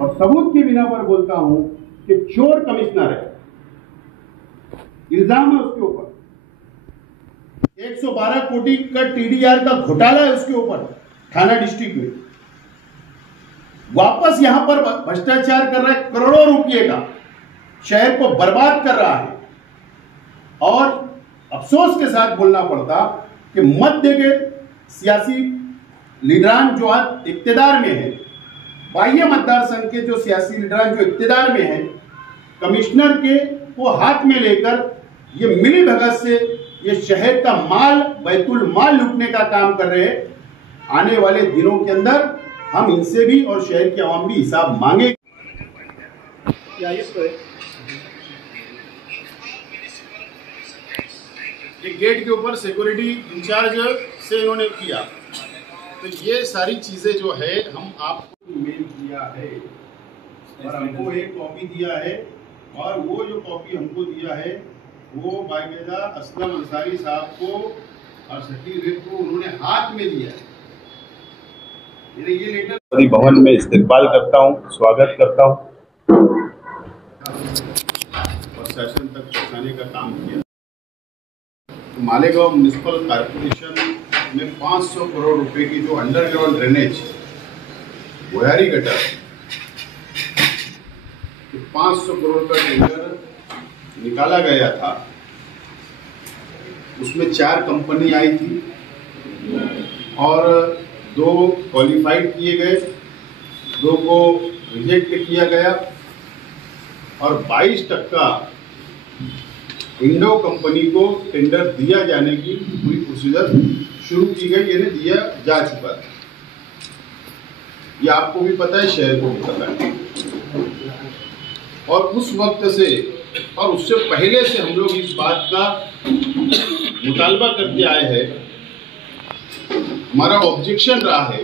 और सबूत के बिना पर बोलता हूं कि चोर कमिश्नर है, इल्जाम है उसके ऊपर, 112 कोटी का टीडीआर का घोटाला है उसके ऊपर थाना डिस्ट्रिक्ट में। वापस यहां पर भ्रष्टाचार कर रहा है, करोड़ों रुपए का शहर को बर्बाद कर रहा है। और अफसोस के साथ बोलना पड़ता कि मध्य के सियासी लीडरान जो आज इक्तिदार में है, बाह्य मतदार संघ के जो सियासी लीडरान जो इक्तिदार में है, कमिश्नर के को हाथ में लेकर ये मिली भगत से ये शहर का माल, बैतुल माल लूटने का काम कर रहे हैं। आने वाले दिनों के अंदर हम इनसे भी और शहर के आवाम भी हिसाब मांगे। एक गेट के ऊपर सिक्योरिटी इंचार्ज से इन्होंने किया, तो ये सारी चीजें जो है हम आपको मेल किया है और हमको एक कॉपी दिया है, और वो जो कॉपी हमको दिया है वो बाकायदा असलम अंसारी साहब को और शकील रेख को उन्होंने हाथ में दिया है। ये लेटर भवन में इस्तेकबाल करता हूँ, स्वागत करता हूँ और सेशन तक पहुँचाने का काम किया। मालेगांव म्युनिसिपल कॉर्पोरेशन में 500 करोड़ रुपए की जो अंडरग्राउंड ड्रेनेज भोयारी गटर 500 करोड़ का टेंडर निकाला गया था। उसमें 4 कंपनी आई थी और 2 क्वालिफाइड किए गए, 2 को रिजेक्ट किया गया और 22% इंडो कंपनी को टेंडर दिया जाने की पूरी प्रोसीजर शुरू की गई, यानी दिया जा चुका है। ये आपको भी पता है, शहर को भी पता है। और उस वक्त से और उससे पहले से हम लोग इस बात का मुतालबा करते आए हैं, हमारा ऑब्जेक्शन रहा है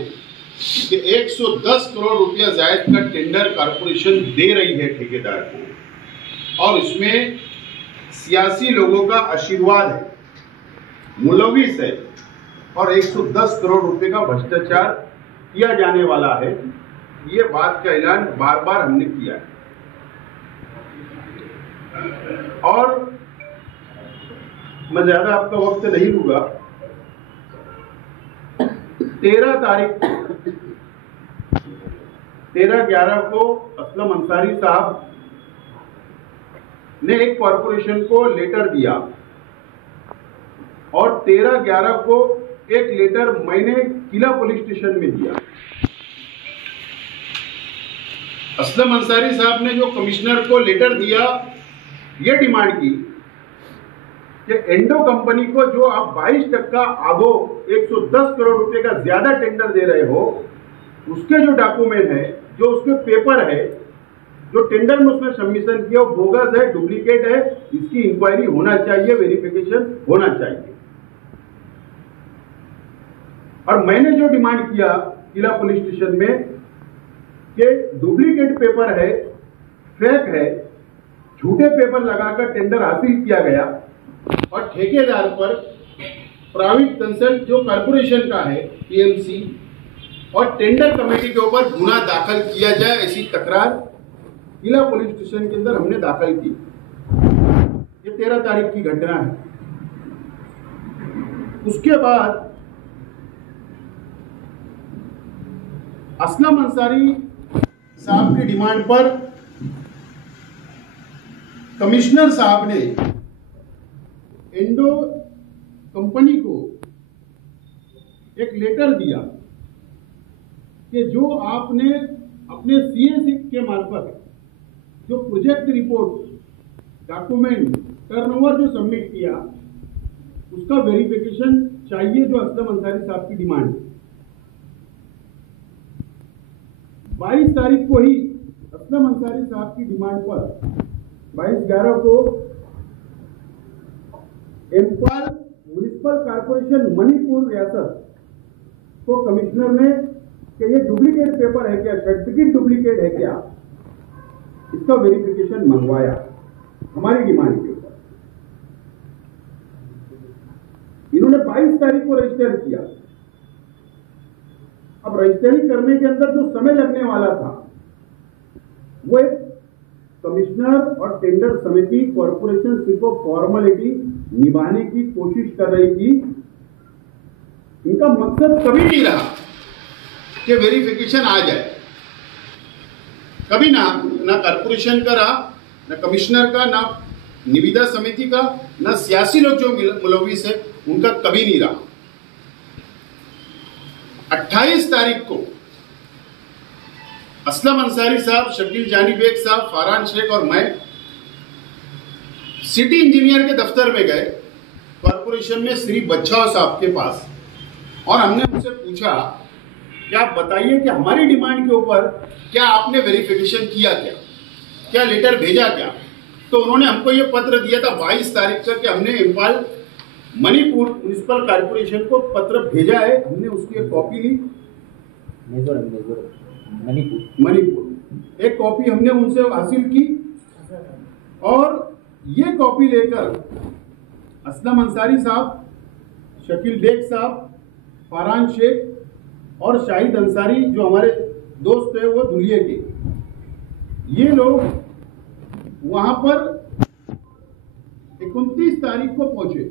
कि 110 करोड़ रुपया जायद का टेंडर कॉर्पोरेशन दे रही है ठेकेदार को, और इसमें सियासी लोगों का आशीर्वाद है, मुलविस है, और 110 करोड़ रुपए का भ्रष्टाचार किया जाने वाला है। ये बात का ऐलान बार बार हमने किया है। और मैं ज्यादा आपका वक्त नहीं लूंगा। 13/11 को असलम अंसारी साहब ने एक कॉरपोरेशन को लेटर दिया और 13/11 को एक लेटर मैंने किला पुलिस स्टेशन में दिया। असलम अंसारी साहब ने जो कमिश्नर को लेटर दिया, ये डिमांड की कि एंडो कंपनी को जो आप 22% आगो 110 करोड़ रुपए का ज्यादा टेंडर दे रहे हो, उसके जो डॉक्यूमेंट है, जो उसके पेपर है, जो टेंडर में उसने सबमिशन किया वो बोगस है, डुप्लीकेट है, इसकी इंक्वायरी होना चाहिए, वेरिफिकेशन होना चाहिए। और मैंने जो डिमांड किया किला पुलिस स्टेशन में कि डुप्लीकेट पेपर है, फेक है, झूठे पेपर लगाकर टेंडर हासिल किया गया और ठेकेदार पर प्राइवेट कंसल्ट जो कॉर्पोरेशन का है पीएमसी और टेंडर कमेटी के ऊपर गुना दाखिल किया जाए, ऐसी तकरार किला पुलिस स्टेशन के अंदर हमने दाखिल की। ये 13 तारीख की घटना है। उसके बाद असलम अंसारी साहब की डिमांड पर कमिश्नर साहब ने इंडो कंपनी को एक लेटर दिया कि जो आपने अपने सीएसी के मार्फत जो प्रोजेक्ट रिपोर्ट, डॉक्यूमेंट, टर्नओवर जो सबमिट किया, उसका वेरिफिकेशन चाहिए, जो असलम अंसारी साहब की डिमांड है। 22 तारीख को ही असलम अंसारी साहब की डिमांड पर 22/11 को एम्पायर म्युनिसिपल कॉर्पोरेशन मणिपुर रियासत को कमिश्नर ने कि ये डुप्लीकेट पेपर है क्या, सर्टिफिकेट डुप्लीकेट है क्या, इसका वेरिफिकेशन मंगवाया हमारी डिमांड के ऊपर। इन्होंने हमने 22 तारीख को रजिस्टर किया। अब रजिस्टरिंग करने के अंदर जो समय लगने वाला था वो एक कमिश्नर और टेंडर समिति कॉर्पोरेशन सिर्फ फॉर्मेलिटी निभाने की कोशिश कर रही थी। इनका मकसद कभी नहीं रहा कि वेरिफिकेशन आ जाए, कभी ना कॉर्पोरेशन का रहा, ना कमिश्नर का, ना निविदा समिति का, ना सियासी लोग जो मुलविस है उनका कभी नहीं रहा। 28 तारीख को असलम अंसारी साहब, शकील जानी बेग साहब, फरहान शेख और मैं सिटी इंजीनियर के दफ्तर में गए कॉर्पोरेशन में श्री बच्छाव साहब के पास, और हमने उनसे पूछा कि आप बताइए कि हमारी डिमांड के ऊपर क्या आपने वेरिफिकेशन किया, क्या लेटर भेजा क्या। तो उन्होंने हमको ये पत्र दिया था 22 तारीख का कि हमने इम्फाल मणिपुर म्युनिसिपल कॉर्पोरेशन को पत्र भेजा है। हमने उसकी एक कॉपी ली, मणिपुर एक कॉपी हमने उनसे हासिल की, और ये कॉपी लेकर असलम अंसारी साहब, शकील बेग साहब, फरहान शेख और शाहिद अंसारी जो हमारे दोस्त है वो धुलिया के, ये लोग वहां पर 29 तारीख को पहुंचे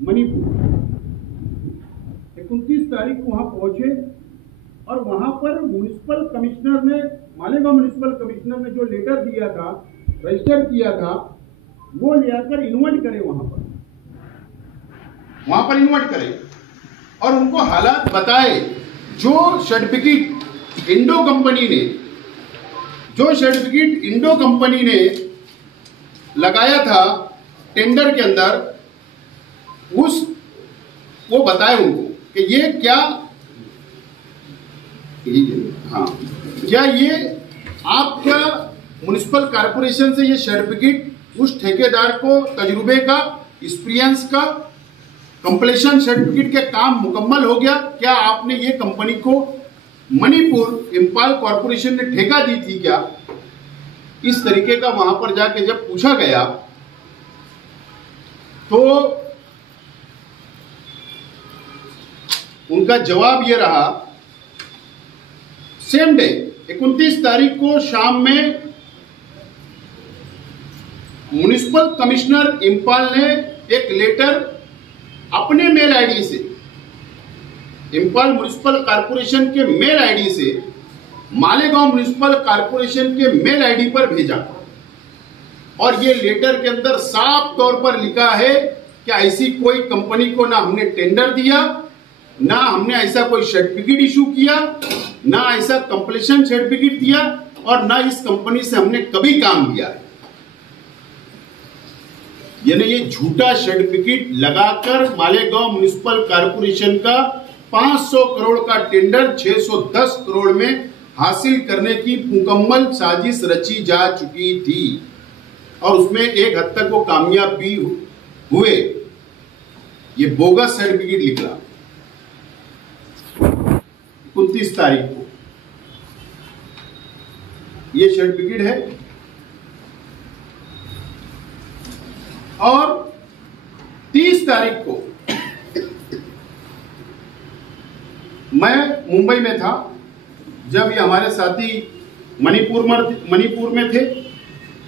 मणिपुर। 29 तारीख को वहां पहुंचे और वहां पर म्युनिसिपल कमिश्नर ने, मालेगांव म्युनिसिपल कमिश्नर ने जो लेटर दिया था, रजिस्टर किया था, वो ले आकर इन्वाइट करे वहां पर इन्वाइट करे और उनको हालात बताए। जो सर्टिफिकेट इंडो कंपनी ने लगाया था टेंडर के अंदर, वो बताए उनको कि ये क्या ये आपका म्युनिसिपल कॉर्पोरेशन से ये सर्टिफिकेट उस ठेकेदार को तजुर्बे का, एक्सपीरियंस का, कंप्लीशन सर्टिफिकेट के काम मुकम्मल हो गया, क्या आपने ये कंपनी को मणिपुर इम्फाल कॉर्पोरेशन ने ठेका दी थी क्या, इस तरीके का वहां पर जाके जब पूछा गया तो उनका जवाब ये रहा। सेम डे 29 तारीख को शाम में म्युनिसिपल कमिश्नर इम्फाल ने एक लेटर अपने मेल आईडी से, इम्फाल म्युनिसिपल कॉर्पोरेशन के मेल आईडी से मालेगांव म्युनिसिपल कॉर्पोरेशन के मेल आईडी पर भेजा, और ये लेटर के अंदर साफ तौर पर लिखा है कि ऐसी कोई कंपनी को ना हमने टेंडर दिया, ना हमने ऐसा कोई सर्टिफिकेट इशू किया, ना ऐसा कंप्लीशन सर्टिफिकेट दिया, और ना इस कंपनी से हमने कभी काम किया है। यानी ये झूठा सर्टिफिकेट लगाकर मालेगांव म्युनिसिपल कॉर्पोरेशन का 500 करोड़ का टेंडर 610 करोड़ में हासिल करने की मुकम्मल साजिश रची जा चुकी थी, और उसमें एक हद तक वो कामयाब भी हुए। ये बोगस सर्टिफिकेट निकला 29 तारीख को, ये सर्टिफिकेट है। और 30 तारीख को मैं मुंबई में था, जब ये हमारे साथी मणिपुर में थे।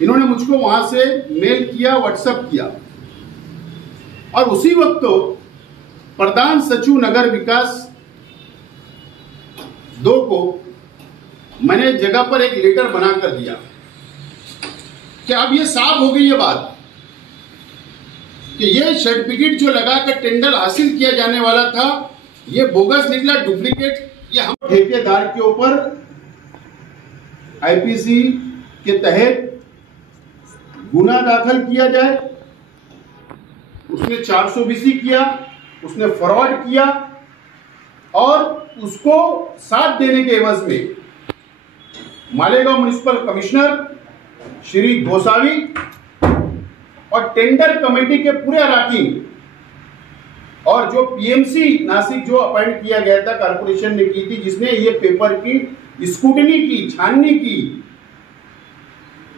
इन्होंने मुझको वहां से मेल किया, व्हाट्सएप किया, और उसी वक्त तो प्रधान सचिव नगर विकास 2 को मैंने जगह पर एक लेटर बनाकर दिया कि अब ये साफ हो गई ये बात कि ये सर्टिफिकेट जो लगाकर टेंडर हासिल किया जाने वाला था ये बोगस निकला, डुप्लीकेट। ये हम ठेकेदार के ऊपर आईपीसी के तहत गुना दाखिल किया जाए। उसने 420 किया, उसने फ्रॉड किया, और उसको साथ देने के एवज में मालेगांव म्युनिसिपल कमिश्नर श्री गोसावी और टेंडर कमेटी के पूरे अराकीन और जो पीएमसी नासिक जो अपॉइंट किया गया था कॉर्पोरेशन ने की थी, जिसने ये पेपर की स्क्रूटनी की, छाननी की,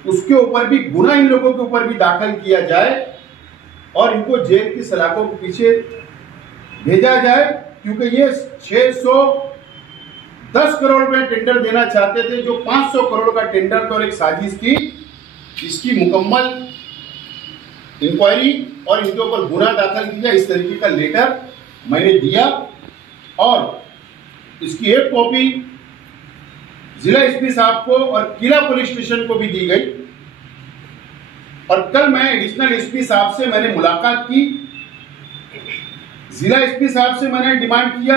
उसके ऊपर भी गुना इन लोगों के ऊपर भी दाखिल किया जाए। और इनको जेल की सलाखों के पीछे भेजा जाए, क्योंकि ये 610 करोड़ रुपए टेंडर देना चाहते थे, जो 500 करोड़ का टेंडर था और एक साजिश थी। इसकी मुकम्मल इंक्वायरी और इनके ऊपर गुना दाखिल किया, इस तरीके का लेटर मैंने दिया और इसकी एक कॉपी जिला एसपी साहब को और किला पुलिस स्टेशन को भी दी गई। और कल मैं एडिशनल एसपी साहब से मैंने मुलाकात की, जिला एसपी साहब से मैंने डिमांड किया,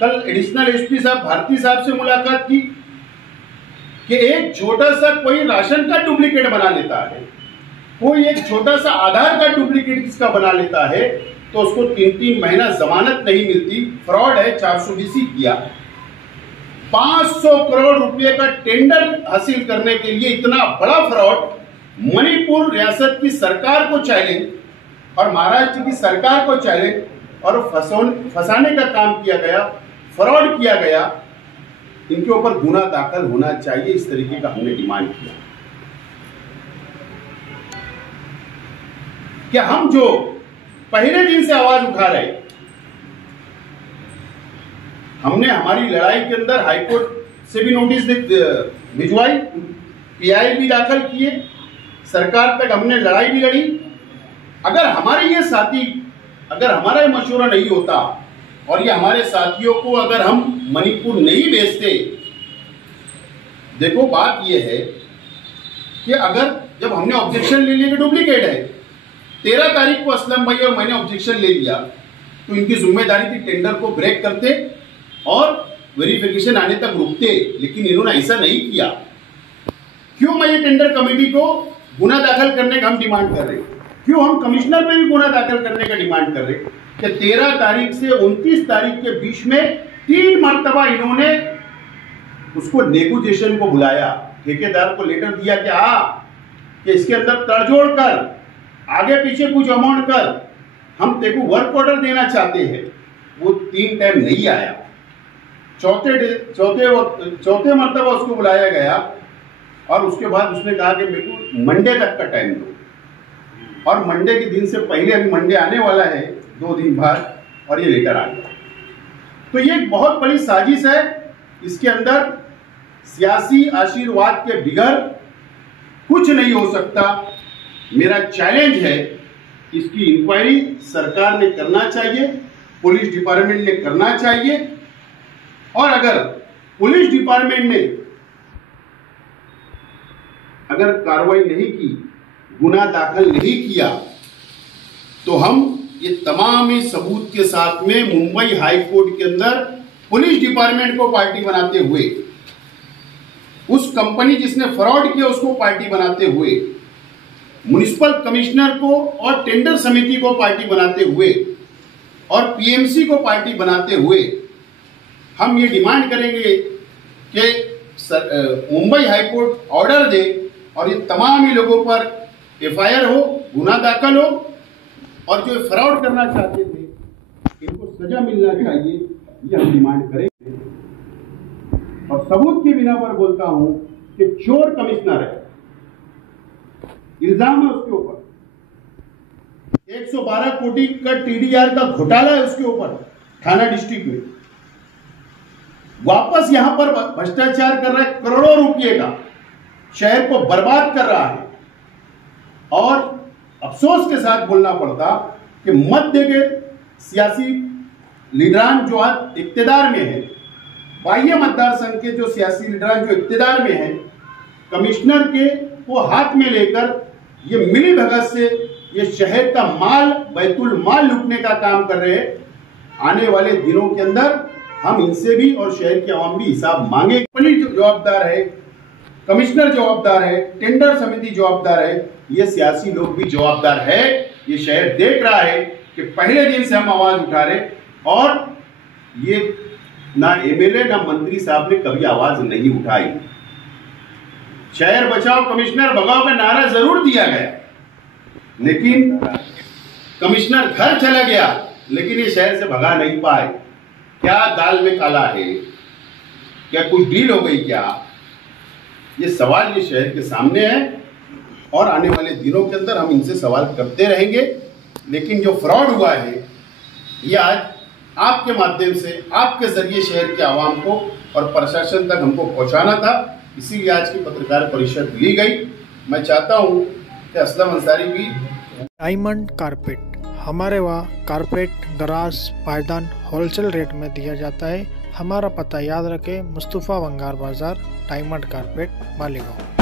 कल एडिशनल एसपी साहब भारती साहब से मुलाकात की कि एक छोटा सा कोई राशन का डुप्लीकेट बना लेता है, कोई एक छोटा सा आधार का डुप्लीकेट किसका बना लेता है तो उसको 3-3 महीना जमानत नहीं मिलती, फ्रॉड है, 420 किया। 500 करोड़ रुपए का टेंडर हासिल करने के लिए इतना बड़ा फ्रॉड, मणिपुर रियासत की सरकार को चैलेंज और महाराष्ट्र की सरकार को चैलेंज और फंसाने का काम किया गया, फ्रॉड किया गया। इनके ऊपर गुना दाखिल होना चाहिए, इस तरीके का हमने डिमांड किया। क्या हम जो पहले दिन से आवाज उठा रहे, हमने हमारी लड़ाई के अंदर हाईकोर्ट से भी नोटिस भिजवाई, पीआई भी दाखिल किए, सरकार तक हमने लड़ाई भी लड़ी। अगर हमारे ये साथी, अगर हमारा ये मशवरा नहीं होता और ये हमारे साथियों को अगर हम मणिपुर नहीं भेजते, देखो बात ये है कि अगर जब हमने ऑब्जेक्शन ले लिया कि डुप्लीकेट है, 13 तारीख को असलम भाई और मैंने ऑब्जेक्शन ले लिया, तो इनकी जिम्मेदारी थी टेंडर को ब्रेक करते और वेरिफिकेशन आने तक रुकते, लेकिन इन्होंने ऐसा नहीं किया। क्यों मैं ये टेंडर कमेटी को गुना दाखिल करने का हम डिमांड कर रहे हैं, क्यों हम कमिश्नर पे भी गुना दाखिल करने का डिमांड कर रहे हैं कि 13 तारीख से 29 तारीख के बीच में 3 मरतबा इन्होंने उसको नेगोशिएशन को बुलाया, ठेकेदार को लेटर दिया कि कि इसके अंदर तड़जोड़ कर, आगे पीछे कुछ अमाउंट कर, हम तेको वर्क ऑर्डर देना चाहते हैं। वो 3 टाइम नहीं आया, चौथे मरतबा उसको बुलाया गया और उसके बाद उसने कहा कि मेरे को मंडे तक का टाइम दो, और मंडे के दिन से पहले, अभी मंडे आने वाला है 2 दिन बाद, और ये लेटर आ गया। तो ये एक बहुत बड़ी साजिश है, इसके अंदर सियासी आशीर्वाद के बिगैर कुछ नहीं हो सकता। मेरा चैलेंज है, इसकी इंक्वायरी सरकार ने करना चाहिए, पुलिस डिपार्टमेंट ने करना चाहिए, और अगर पुलिस डिपार्टमेंट ने अगर कार्रवाई नहीं की, गुना दाखिल नहीं किया, तो हम ये तमाम ही सबूत के साथ में मुंबई हाई कोर्ट के अंदर पुलिस डिपार्टमेंट को पार्टी बनाते हुए, उस कंपनी जिसने फ्रॉड किया उसको पार्टी बनाते हुए, म्युनिसिपल कमिश्नर को और टेंडर समिति को पार्टी बनाते हुए और पीएमसी को पार्टी बनाते हुए हम ये डिमांड करेंगे कि मुंबई हाईकोर्ट ऑर्डर दे और ये तमाम ही लोगों पर एफआईआर हो, गुना दाखिल हो, और जो फ्रॉड करना चाहते थे इनको सजा मिलना चाहिए, ये हम डिमांड करेंगे। और सबूत के बिना पर बोलता हूं कि चोर कमिश्नर है, इल्जाम है उसके ऊपर, 112 कोटी का टीडीआर का घोटाला है उसके ऊपर थाना डिस्ट्रिक्ट में, वापस यहां पर भ्रष्टाचार कर रहा है, करोड़ों रुपए का शहर को बर्बाद कर रहा है। और अफसोस के साथ बोलना पड़ता कि मध्य के सियासी लीडरान जो आज इक्तिदार में है, बाह्य मतदार संघ के जो सियासी लीडरान जो इक्तिदार में है, कमिश्नर के को हाथ में लेकर ये मिली भगत से ये शहर का माल, बैतुल माल लूटने का काम कर रहे हैं। आने वाले दिनों के अंदर हम इनसे भी और शहर के आवाम भी हिसाब मांगे। पुलिस जवाबदार है, कमिश्नर जवाबदार है, टेंडर समिति जवाबदार है, ये सियासी लोग भी जवाबदार है। ये शहर देख रहा है कि पहले दिन से हम आवाज उठा रहे, और ये ना एमएलए ना मंत्री साहब ने कभी आवाज नहीं उठाई। शहर बचाओ कमिश्नर भगाओ का नारा जरूर दिया गया, लेकिन कमिश्नर घर चला गया, लेकिन ये शहर से भगा नहीं पाए। क्या दाल में काला है? क्या कुछ डील हो गई क्या? ये सवाल ये शहर के सामने है। और आने वाले दिनों के अंदर हम इनसे सवाल करते रहेंगे। लेकिन जो फ्रॉड हुआ है ये आज आपके माध्यम से, आपके जरिए शहर के आवाम को और प्रशासन तक हमको पहुंचाना था, इसीलिए आज की पत्रकार परिषद ली गई। मैं चाहता हूं कि असलम अंसारी भी डायमंड कारपेट, हमारे वहाँ कारपेट, दराज, पायदान होलसेल रेट में दिया जाता है। हमारा पता याद रखें, मुस्तफ़ा वंगार बाज़ार, डायमंड कारपेट, मालीगांव।